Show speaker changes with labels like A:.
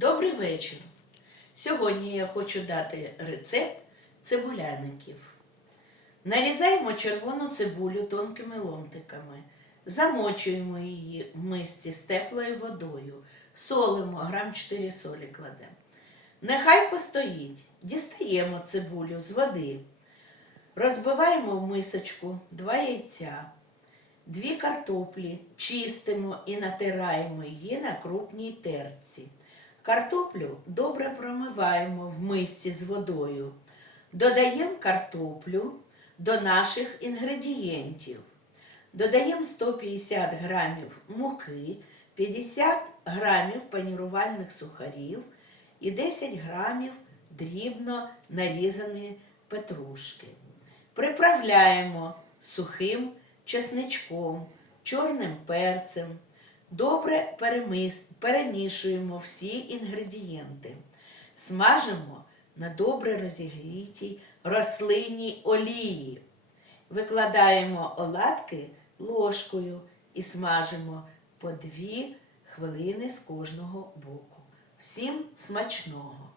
A: Добрий вечір! Сьогодні я хочу дати рецепт цибуляників. Нарізаємо червону цибулю тонкими ломтиками, замочуємо її в мисці з теплою водою, солимо, грам 4 солі кладемо. Нехай постоїть, дістаємо цибулю з води, розбиваємо в мисочку 2 яйця, Дві картоплі чистимо і натираємо її на крупній терці. Картоплю добре промиваємо в мисці з водою. Додаємо картоплю до наших інгредієнтів. Додаємо 150 грамів муки, 50 грамів панірувальних сухарів і 10 грамів дрібно нарізаної петрушки. Приправляємо сухим чесничком, чорним перцем. Добре перемішуємо всі інгредієнти. Смажимо на добре розігрітій рослинній олії. Викладаємо оладки ложкою і смажимо по 2 хвилини з кожного боку. Всім смачного!